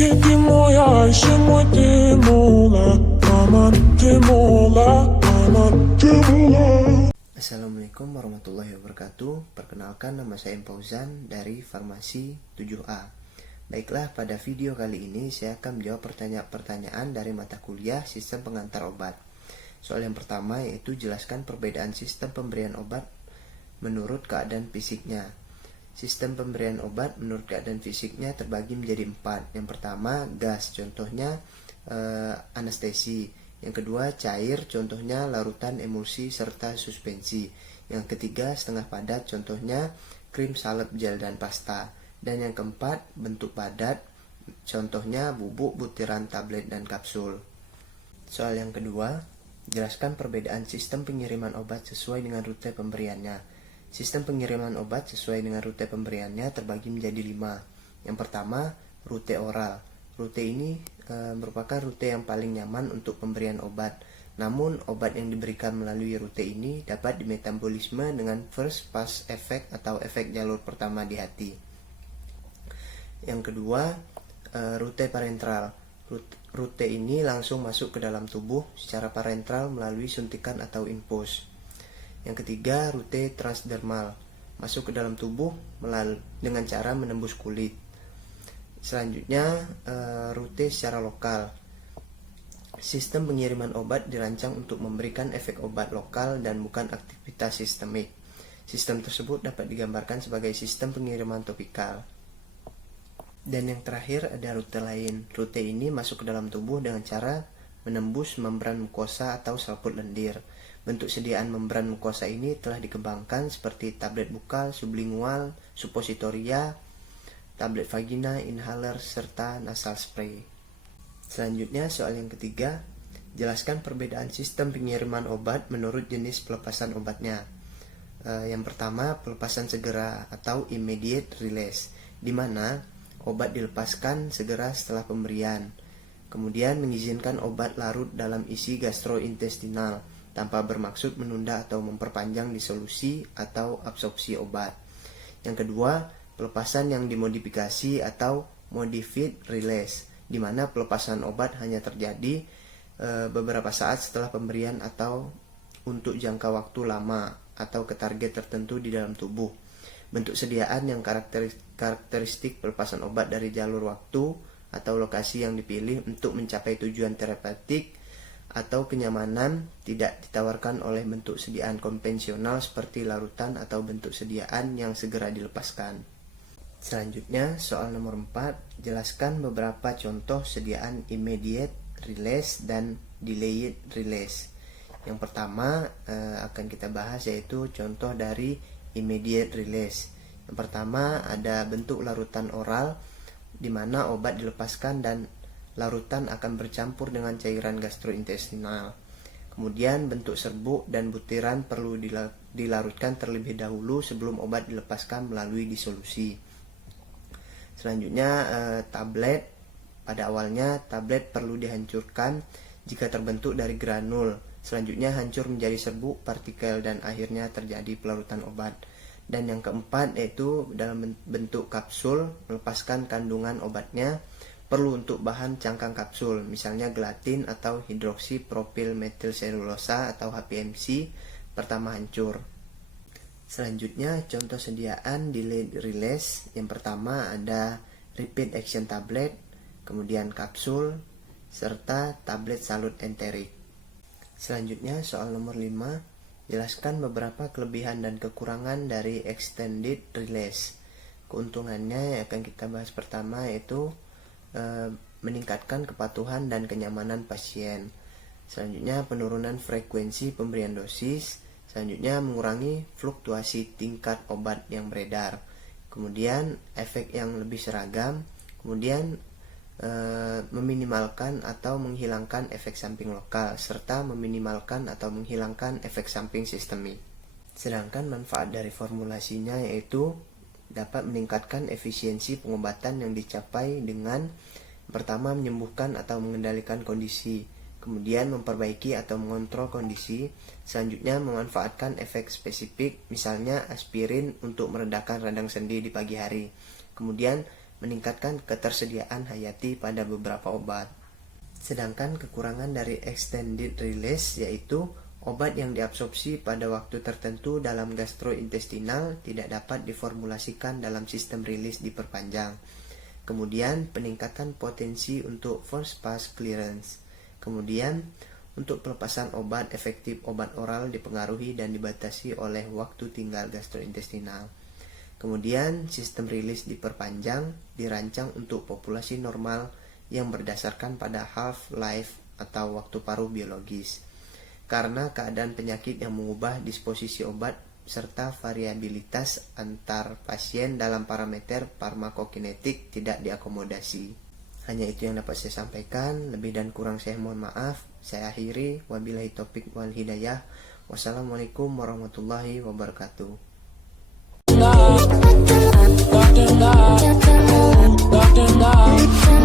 moja i się demola, aman demola, aman demola. Assalamualaikum warahmatullahi wabarakatuh. Perkenalkan, nama saya Fauzan dari Farmasi 7A. Baiklah, pada video kali ini saya akan menjawab pertanyaan dari mata kuliah Sistem Pengantar Obat. Soal yang pertama yaitu jelaskan perbedaan sistem pemberian obat menurut keadaan fisiknya. Sistem pemberian obat menurut keadaan fisiknya terbagi menjadi 4. Yang pertama gas, contohnya anestesi. Yang kedua cair, contohnya larutan, emulsi, serta suspensi. Yang ketiga setengah padat, contohnya krim, salep, gel, dan pasta. Dan yang keempat bentuk padat, contohnya bubuk, butiran, tablet, dan kapsul. Soal yang kedua, jelaskan perbedaan sistem pengiriman obat sesuai dengan rute pemberiannya. Sistem pengiriman obat sesuai dengan rute pemberiannya terbagi menjadi 5. Yang pertama, rute oral. Rute ini merupakan rute yang paling nyaman untuk pemberian obat. Namun, obat yang diberikan melalui rute ini dapat dimetabolisme dengan first pass effect atau efek jalur pertama di hati. Yang kedua, rute parenteral. Rute ini langsung masuk ke dalam tubuh secara parenteral melalui suntikan atau infus. Yang ketiga, rute transdermal, masuk ke dalam tubuh dengan cara menembus kulit. Selanjutnya, rute secara lokal. Sistem pengiriman obat dirancang untuk memberikan efek obat lokal dan bukan aktivitas sistemik. Sistem tersebut dapat digambarkan sebagai sistem pengiriman topikal. Dan yang terakhir ada rute lain. Rute ini masuk ke dalam tubuh dengan cara menembus membran mukosa atau selaput lendir. Bentuk sediaan membran mukosa ini telah dikembangkan seperti tablet bukal, sublingual, suppositoria, tablet vagina, inhaler, serta nasal spray. Selanjutnya soal yang ketiga, jelaskan perbedaan sistem pengiriman obat menurut jenis pelepasan obatnya. Yang pertama, pelepasan segera atau immediate release, di mana obat dilepaskan segera setelah pemberian. Kemudian mengizinkan obat larut dalam isi gastrointestinal tanpa bermaksud menunda atau memperpanjang disolusi atau absorpsi obat. Yang kedua, pelepasan yang dimodifikasi atau modified release, di mana pelepasan obat hanya terjadi beberapa saat setelah pemberian atau untuk jangka waktu lama atau ke target tertentu di dalam tubuh. Bentuk sediaan yang karakteristik pelepasan obat dari jalur waktu atau lokasi yang dipilih untuk mencapai tujuan terapeutik atau kenyamanan tidak ditawarkan oleh bentuk sediaan konvensional seperti larutan atau bentuk sediaan yang segera dilepaskan. Selanjutnya, soal nomor 4, jelaskan beberapa contoh sediaan immediate release dan delayed release. Yang pertama akan kita bahas yaitu contoh dari immediate release. Yang pertama ada bentuk larutan oral di mana obat dilepaskan dan larutan akan bercampur dengan cairan gastrointestinal. Kemudian bentuk serbuk dan butiran perlu dilarutkan terlebih dahulu sebelum obat dilepaskan melalui disolusi. Selanjutnya tablet. Pada awalnya tablet perlu dihancurkan jika terbentuk dari granul. Selanjutnya hancur menjadi serbuk, partikel, dan akhirnya terjadi pelarutan obat. Dan yang keempat yaitu dalam bentuk kapsul, melepaskan kandungan obatnya perlu untuk bahan cangkang kapsul, misalnya gelatin atau hidroksi propil metil selulosa atau HPMC, pertama hancur. Selanjutnya contoh sediaan delayed release. Yang pertama ada repeat action tablet, kemudian kapsul, serta tablet salut enterik. Selanjutnya soal nomor 5, jelaskan beberapa kelebihan dan kekurangan dari extended release. Keuntungannya yang akan kita bahas pertama yaitu meningkatkan kepatuhan dan kenyamanan pasien. Selanjutnya penurunan frekuensi pemberian dosis. Selanjutnya mengurangi fluktuasi tingkat obat yang beredar. Kemudian efek yang lebih seragam. Kemudian meminimalkan atau menghilangkan efek samping lokal serta meminimalkan atau menghilangkan efek samping sistemik. Sedangkan manfaat dari formulasinya yaitu dapat meningkatkan efisiensi pengobatan yang dicapai dengan pertama menyembuhkan atau mengendalikan kondisi, kemudian memperbaiki atau mengontrol kondisi, selanjutnya memanfaatkan efek spesifik, misalnya aspirin untuk meredakan radang sendi di pagi hari, kemudian meningkatkan ketersediaan hayati pada beberapa obat. Sedangkan kekurangan dari extended release yaitu obat yang diabsorpsi pada waktu tertentu dalam gastrointestinal tidak dapat diformulasikan dalam sistem rilis diperpanjang. Kemudian peningkatan potensi untuk first pass clearance. Kemudian untuk pelepasan obat efektif obat oral dipengaruhi dan dibatasi oleh waktu tinggal gastrointestinal. Kemudian sistem rilis diperpanjang dirancang untuk populasi normal yang berdasarkan pada half-life atau waktu paruh biologis. Karena keadaan penyakit yang mengubah disposisi obat serta variabilitas antar pasien dalam parameter farmakokinetik tidak diakomodasi. Hanya itu yang dapat saya sampaikan, lebih dan kurang saya mohon maaf. Saya akhiri, wabillahi taufik wal hidayah. Wassalamualaikum warahmatullahi wabarakatuh.